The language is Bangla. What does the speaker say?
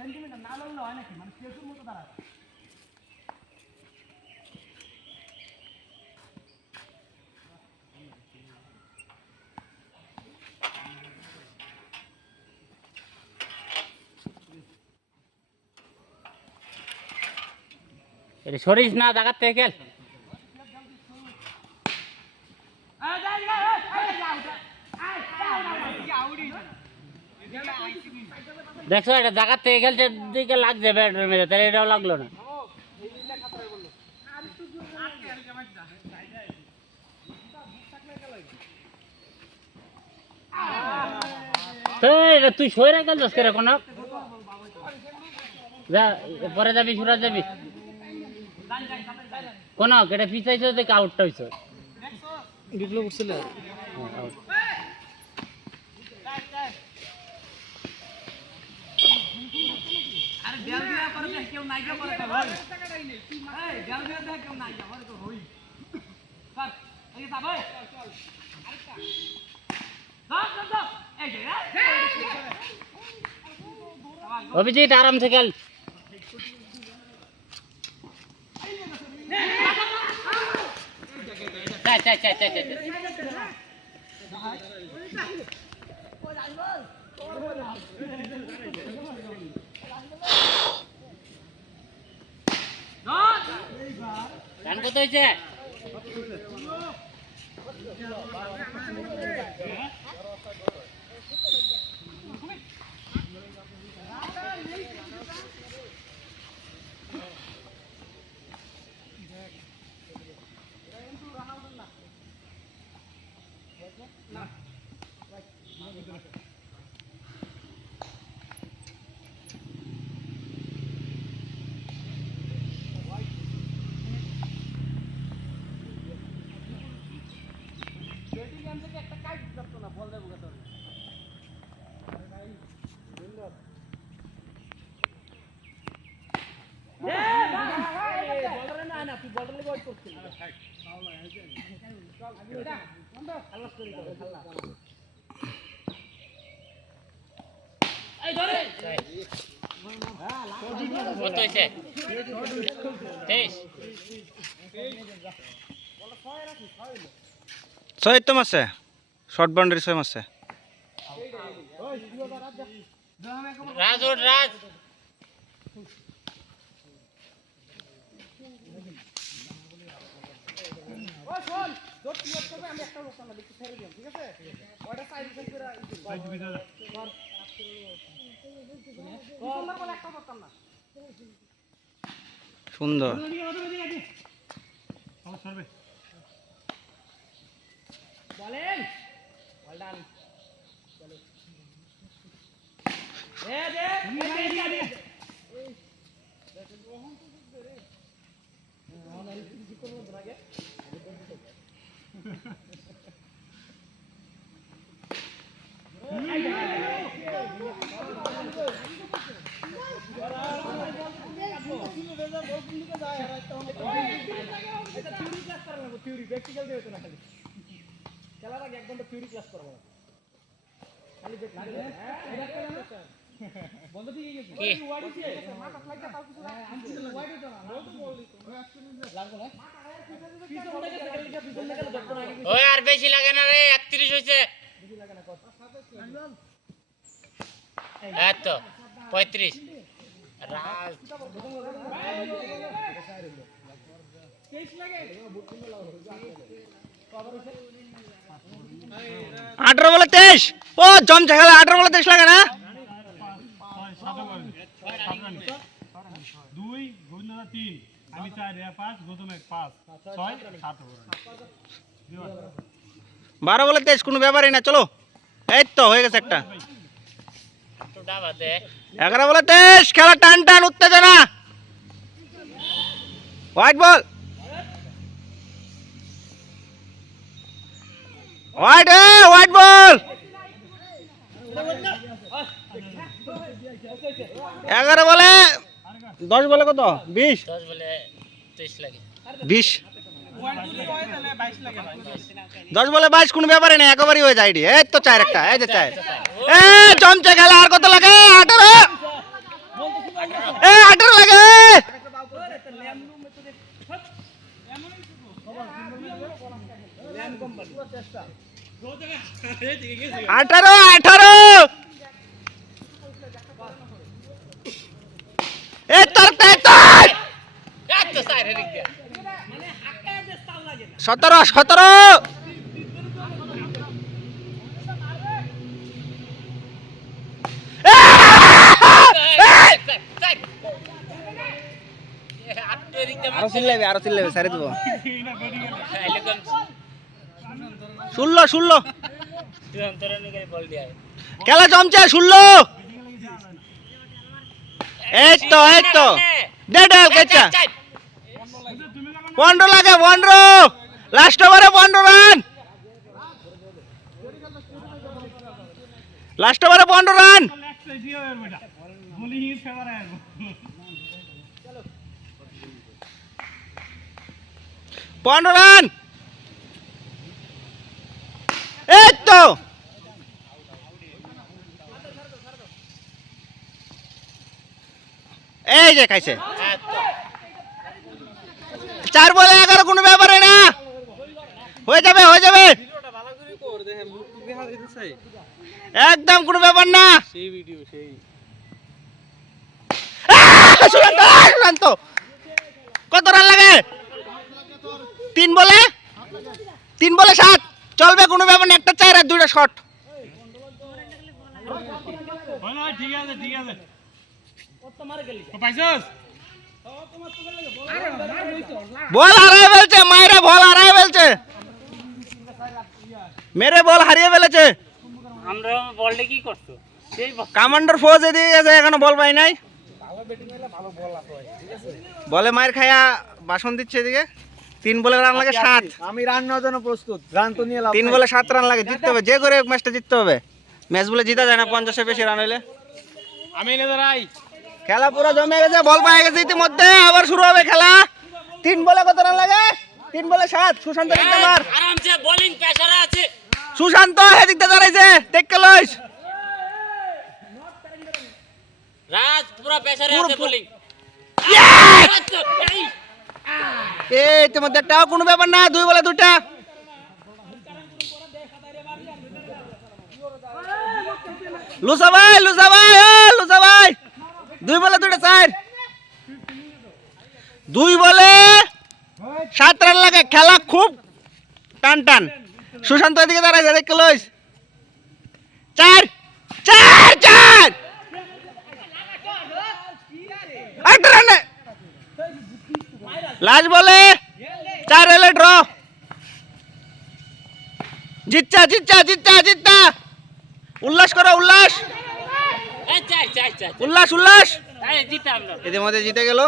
সেন্টিমিটার না লাগলে হয় নাকি? মানে কেসুর মতো দাঁড়ায়। সরিস না জায়গার থেকে খেল। দেখছ এটা জায়গার থেকে খেলছে দিকে লাগছে ব্যাটের মেরে তাহলে এটাও লাগল না। তো এটা তুই সইরা খেলছিস কেরে কোনো যা পরে যাবি সুরা যাবি। কোন এটা পিছাইছে দেখে আউটটা হইছে? ডিপ্লো করছিল হ্যাঁ, out। আরে দেল দিয়া করে দেখ কেউ নাই করে তো হই এই দেল দিয়া দেখ কেউ নাই করে তো হই। কর এই সব এই। আরেকটা। দাও দাও দাও এই যে অভিজিৎ চাই চাই চাই চাই চাই রান কত হয়েছে? কত হয়েছে তেইশ ছয় তো মারছে শর্ট বাউন্ডারি ছয় মারছে রাজ ওঠ রাজ। যত কি করবে আমি একটা লোক না দেখতে ছেড়ে দিলাম ঠিক আছে? ওটা সাইড সাইড করে কর সুন্দর বলে একটা করতাম না। সুন্দর। বলেন। Well done. দে দে দে। দে দে থিওরি প্র্যাকটিক্যাল দিয়ে হতো না খালি। খেলার আগে এক ঘণ্টা থিওরি ক্লাস করব। খালি বন্ধ ঠিক গেছে। ওয়াইড মাথা তাও কিছু না। না লাগবে না ওই আর বেশি লাগে না রে একত্রিশ হয়েছে বেশি লাগে না কত? এত পঁয়ত্রিশ। রাজ। তেইশ লাগে আঠারো বলে তেইশ। ও জমছে খেলা আঠারো বলে তেইশ লাগে না? দুই গোবিন্দদা তিন আমি চার পাঁচ গৌতম এক পাঁচ ছয় সাত বারো বলে তেইশ কোনো ব্যাপারই না চলো। এই তো হয়ে গেছে একটা। এগারো বলে তেইশ খেলা টান টান উত্তেজনা। White ball white a white ball এগারো বলে। দশ বলে কত? বিশ? বিশ? দশ বলে বাইশ কোনো ব্যাপারে নেই একেবারেই হয়ে যায় এই তো চায়ের একটা এই যে চায়ের এ চমচে খেলা আর কত লাগে? আঠারো। এ আঠারো লাগে। ল্যান্ড লাগে না সতেরো সতেরো। আরও চিল্লাবে আরও চিল্লাবে সারি দেবো। ষোলো ষোলো খেলা জমছে ষোলো এই তো এই তো দে পনেরো লাগে, পনেরো। লাস্ট ওভারে পনেরো রান লাস্ট ওভারে পনেরো রান পনেরো রান এই তো। এই যে খাইছে। চার বলে এগারো, কোনো ব্যাপারে না। হয়ে যাবে হয়ে যাবে। একদম কোনো ব্যাপার না। সুশান্ত। কত রান লাগে? তিন বলে? তিন বলে সাত। চলবে কোনো ব্যাপার না একটা চার আর দুইটা শট ঠিক আছে ঠিক আছে বল হারিয়ে ফেলছে মায়েরা বল হারিয়ে ফেলছে। মেরে বল হারিয়ে ফেলেছে। আমরা বলটা কি বল- কামান্ডার ফৌজ এদিকে গেছে এখনও বল পাই নাই। বলে মায়ের খায়া বাসন দিচ্ছে এদিকে। তিন বলে রান লাগে সাত। আমি রান নেওয়ার জন্য প্রস্তুত। রান তো নিয়ে তিন বলে সাত রান লাগে জিততে হবে। যে করে ম্যাচটা জিততে হবে। ম্যাচ বলে জিতা যায় না পঞ্চাশের বেশি রান হইলে। আমি এনে দাঁড়াই। খেলা পুরো জমে গেছে বল পায়ে গেছে ইতিমধ্যে আবার শুরু হবে খেলা। তিন বলে কত রান লাগে? তিন বলে সাত। সুশান্ত জিততে আরামসে বোলিং প্রেসারে আছে। সুশান্ত এদিকটা দাঁড়াইছে দেখকে লইস। রাজ পুরো প্রেসারে আছে বোলিং এই একটা কোনো ব্যাপার না, দুই বলে দুটা লুসা ভাই, লুসা দুই বলে দুটা চার। দুই বলে সাত রান লাগে, খেলা খুব টান টান সুশান্ত এদিকে দাঁড়াইছে দেখকে লইস। চার চার চার আট রানে লাস্ট বলে? চার এলে ড্র জিতছা জিতছা জিতছা জিতছা। উল্লাস করো উল্লাস। চাই চাই চাই। উল্লাস উল্লাস। এই জিতে আমরা। এদের মধ্যে জিতে গেল।